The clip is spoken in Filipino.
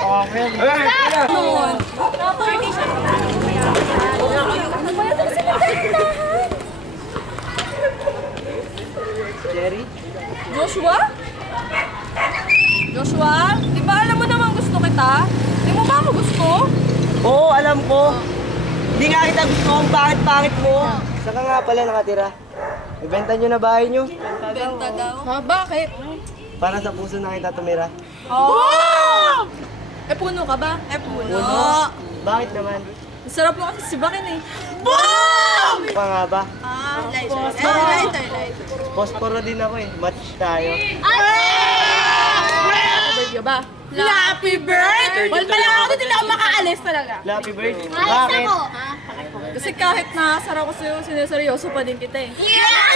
Okay. Jerry? Joshua? Joshua? Di ba alam mo naman gusto kita? Di mo ba ako gusto? Oo, alam ko. Hindi nga kita gusto kung pangit-pangit mo. Saan ka nga pala nakatira? Ibenta nyo na bahay nyo. Benta daw. Ha? Bakit? Para sa puso na kita tumira. Oh! Eh, puno ka ba? Eh, puno. Bakit naman? Ang sarap mo kasi si Bakin eh. Boom! Pa nga ba? Lighter. Posporo din ako eh. Match tayo. Birthday ba? Happy birthday! Wala pala ako din ako makaalis talaga. Happy birthday. Bakit? Kasi kahit nakasara ko sa'yo, sineseryoso pa din kita eh. Yeah!